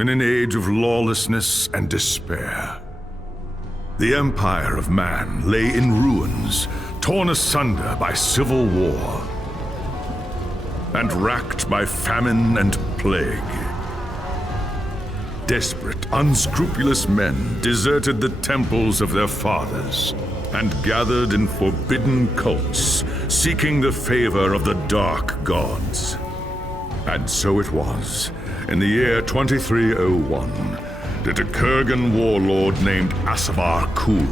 in an age of lawlessness and despair. The empire of man lay in ruins, torn asunder by civil war, and racked by famine and plague. Desperate, unscrupulous men deserted the temples of their fathers and gathered in forbidden cults, seeking the favor of the dark gods. And so it was, in the year 2301, that a Kurgan warlord named Asavar Kul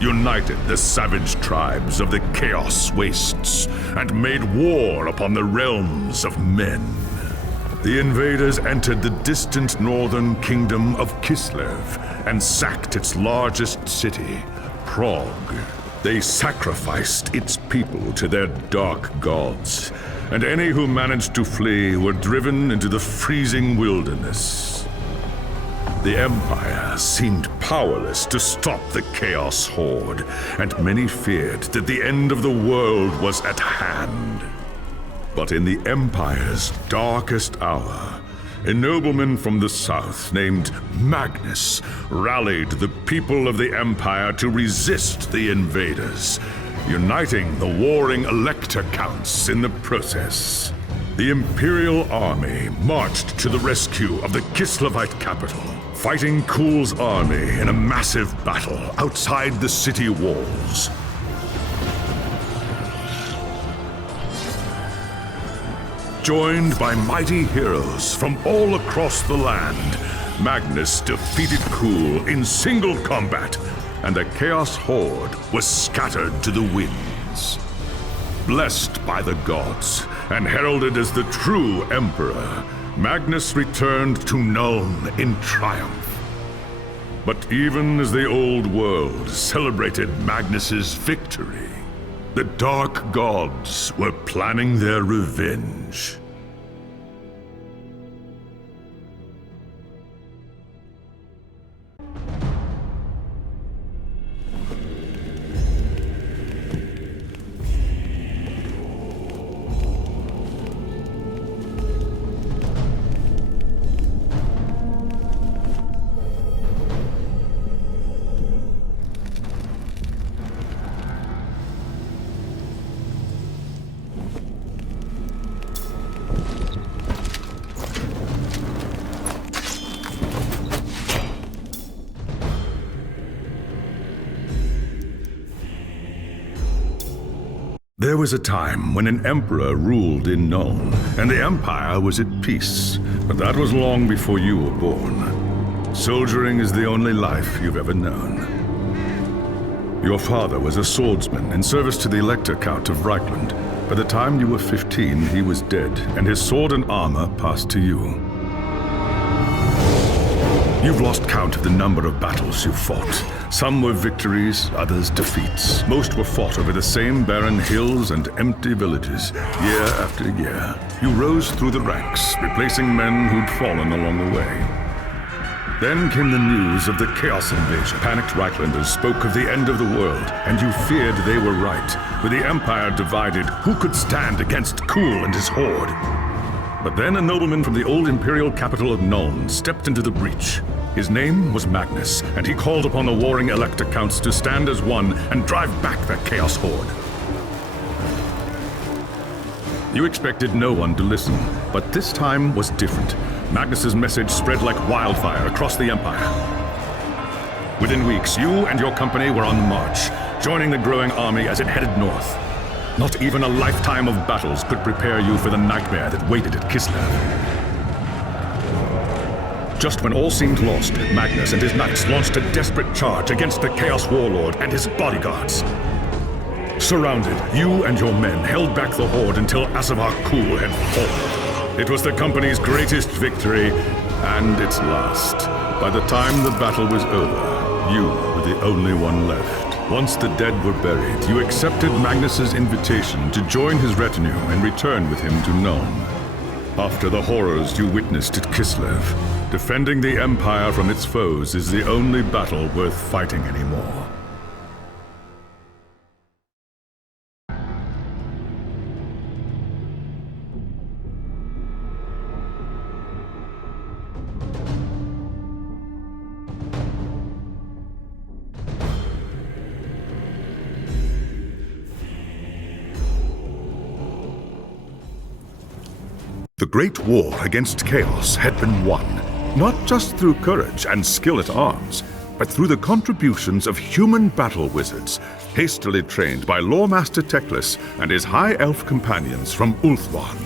united the savage tribes of the Chaos Wastes and made war upon the realms of men. The invaders entered the distant northern kingdom of Kislev and sacked its largest city, Prague. They sacrificed its people to their dark gods, and any who managed to flee were driven into the freezing wilderness. The Empire seemed powerless to stop the Chaos Horde, and many feared that the end of the world was at hand. But in the Empire's darkest hour, a nobleman from the south named Magnus rallied the people of the Empire to resist the invaders, uniting the warring Elector Counts in the process. The Imperial Army marched to the rescue of the Kislevite capital, fighting Kul's army in a massive battle outside the city walls. Joined by mighty heroes from all across the land, Magnus defeated Kul in single combat, and the Chaos Horde was scattered to the winds. Blessed by the gods and heralded as the true Emperor, Magnus returned to Nuln in triumph. But even as the old world celebrated Magnus's victory, the dark gods were planning their revenge. There was a time when an emperor ruled in Nuln, and the Empire was at peace. But that was long before you were born. Soldiering is the only life you've ever known. Your father was a swordsman in service to the Elector Count of Reichland. By the time you were 15, he was dead, and his sword and armor passed to you. You've lost count of the number of battles you've fought. Some were victories, others defeats. Most were fought over the same barren hills and empty villages, year after year. You rose through the ranks, replacing men who'd fallen along the way. Then came the news of the Chaos invasion. Panicked Reichlanders spoke of the end of the world, and you feared they were right. With the Empire divided, who could stand against Kul and his horde? But then a nobleman from the old imperial capital of Nuln stepped into the breach. His name was Magnus, and he called upon the warring Elector Counts to stand as one and drive back the Chaos Horde. You expected no one to listen, but this time was different. Magnus's message spread like wildfire across the Empire. Within weeks, you and your company were on the march, joining the growing army as it headed north. Not even a lifetime of battles could prepare you for the nightmare that waited at Kislev. Just when all seemed lost, Magnus and his knights launched a desperate charge against the Chaos Warlord and his bodyguards. Surrounded, you and your men held back the horde until Asavar Kul had fallen. It was the company's greatest victory, and its last. By the time the battle was over, you were the only one left. Once the dead were buried, you accepted Magnus's invitation to join his retinue and return with him to Nuln. After the horrors you witnessed at Kislev, defending the Empire from its foes is the only battle worth fighting anymore. The Great War against Chaos had been won, not just through courage and skill at arms, but through the contributions of human battle wizards, hastily trained by Loremaster Teclis and his High Elf companions from Ulthuan.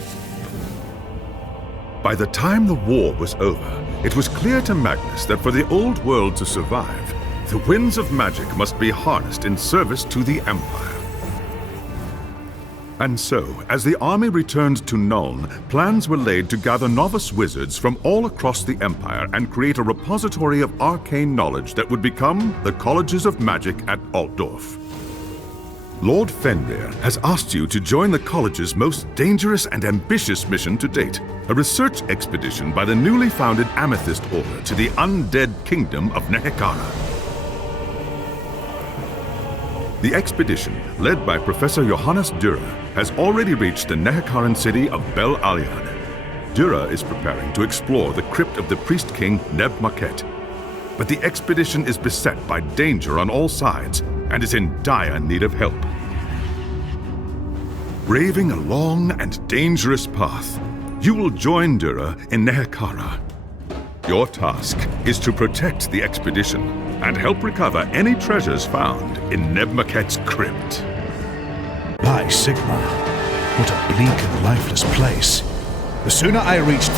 By the time the war was over, it was clear to Magnus that for the old world to survive, the winds of magic must be harnessed in service to the Empire. And so, as the army returned to Nuln, plans were laid to gather novice wizards from all across the Empire and create a repository of arcane knowledge that would become the Colleges of Magic at Altdorf. Lord Fenrir has asked you to join the College's most dangerous and ambitious mission to date, a research expedition by the newly founded Amethyst Order to the undead kingdom of Nehekara. The expedition, led by Professor Johannes Dürer, has already reached the Nehekaran city of Bel Aliad. Dürer is preparing to explore the crypt of the priest king Neb Maket. But the expedition is beset by danger on all sides and is in dire need of help. Braving a long and dangerous path, you will join Dürer in Nehekara. Your task is to protect the expedition and help recover any treasures found in Neb Maket's crypt. By Sigma, what a bleak and lifeless place. The sooner I reached...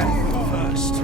breath first.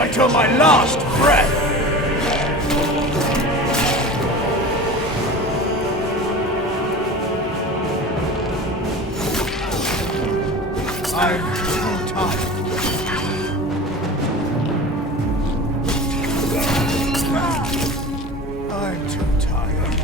Until my last breath! I'm too tired. I'm too tired.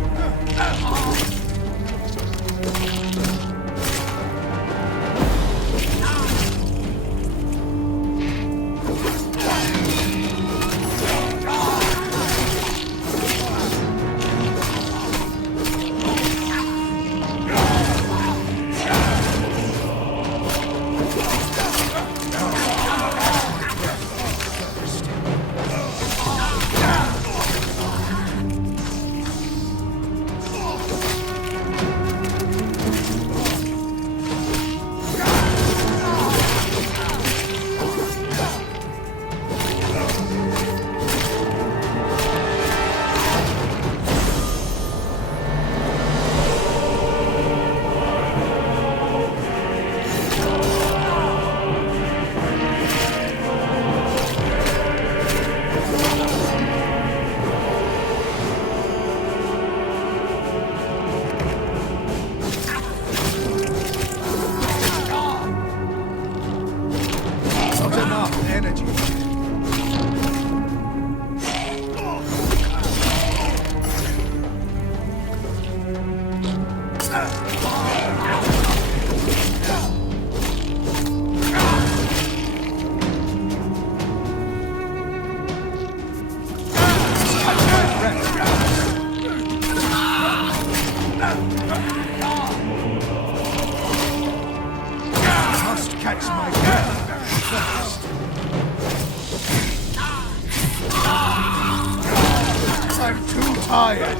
tired.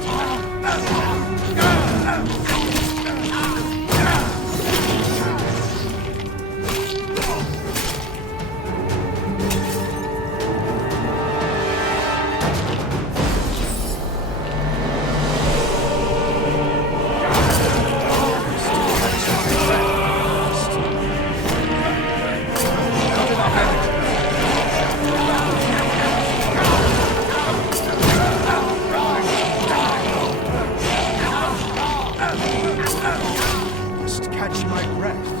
Must catch my breath.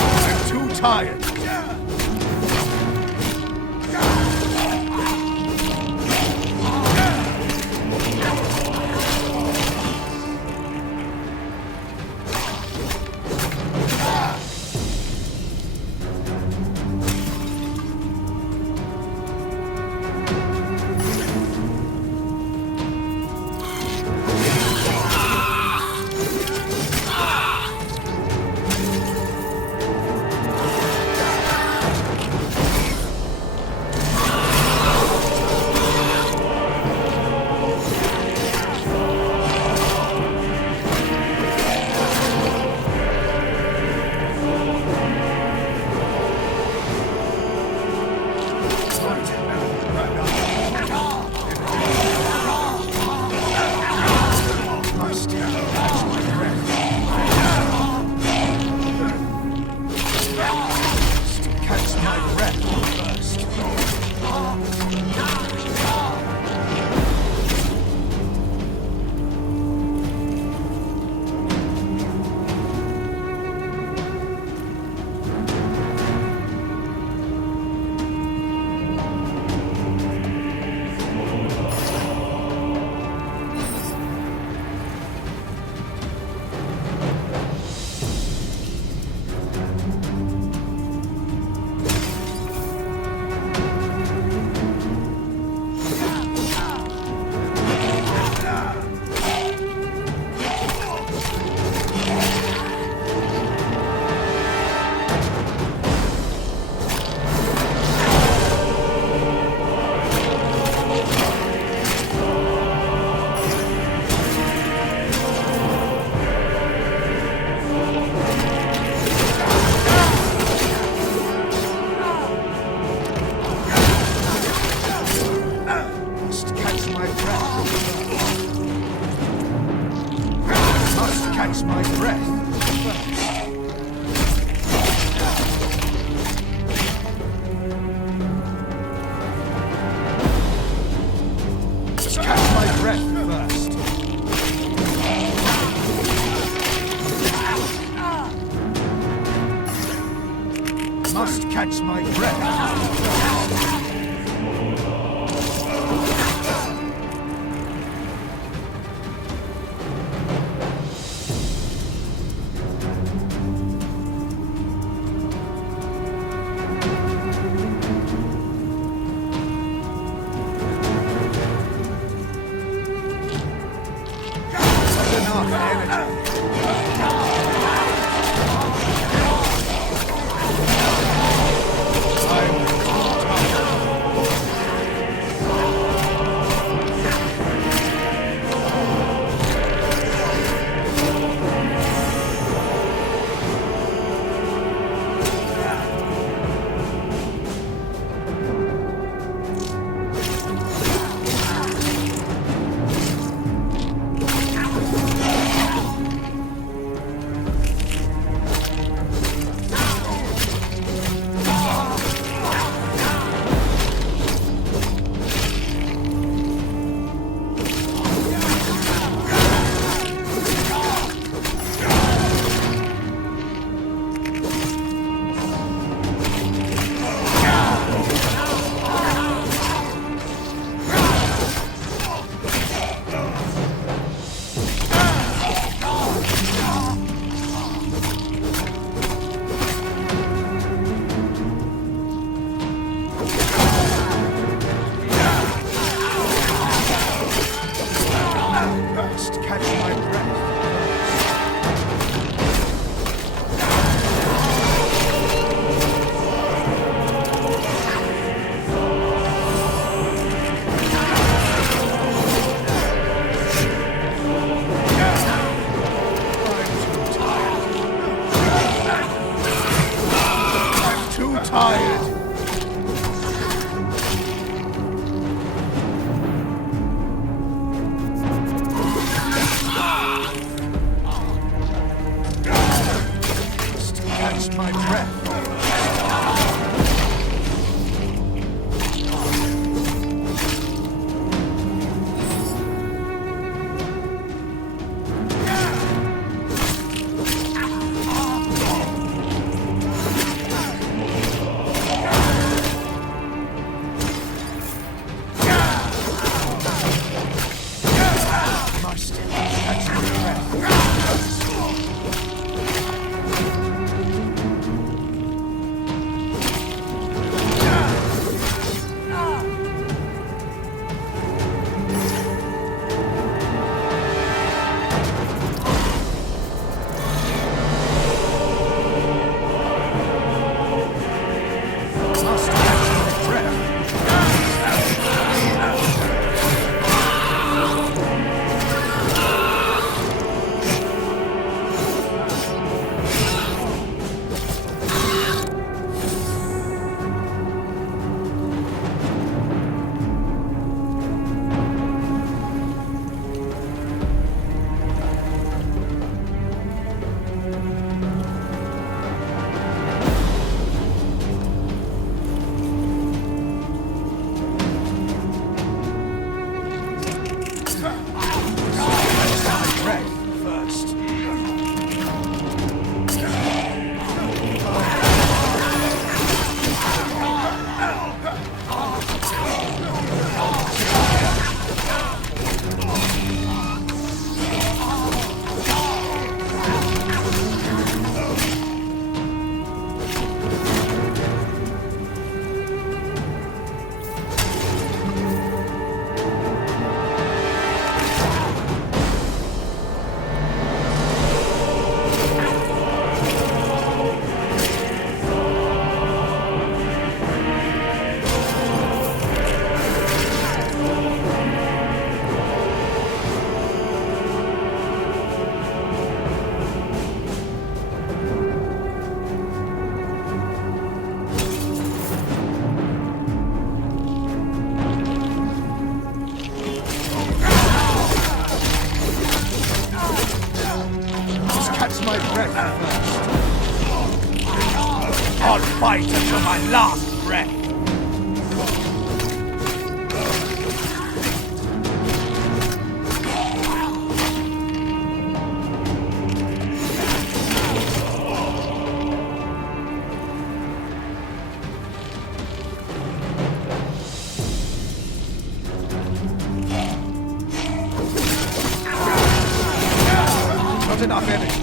I'm too tired. Catch my breath. Just catch my breath first. Must catch my breath. my last breath. Not enough energy.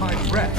My breath.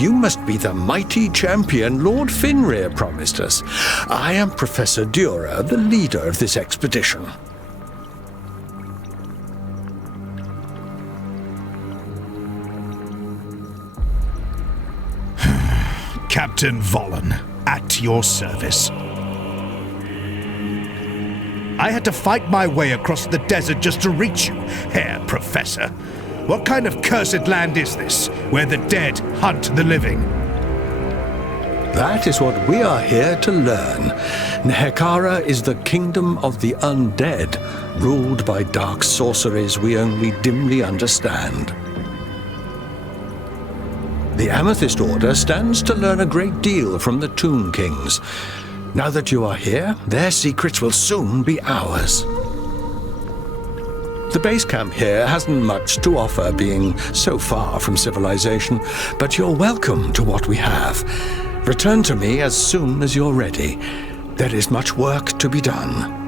You must be the mighty champion Lord Finrear promised us. I am Professor Dura, the leader of this expedition. Captain Vollen, at your service. I had to fight my way across the desert just to reach you, Herr Professor. What kind of cursed land is this, where the dead hunt the living? That is what we are here to learn. Nehekara is the kingdom of the undead, ruled by dark sorceries we only dimly understand. The Amethyst Order stands to learn a great deal from the Tomb Kings. Now that you are here, their secrets will soon be ours. The base camp here hasn't much to offer, being so far from civilization, but you're welcome to what we have. Return to me as soon as you're ready. There is much work to be done.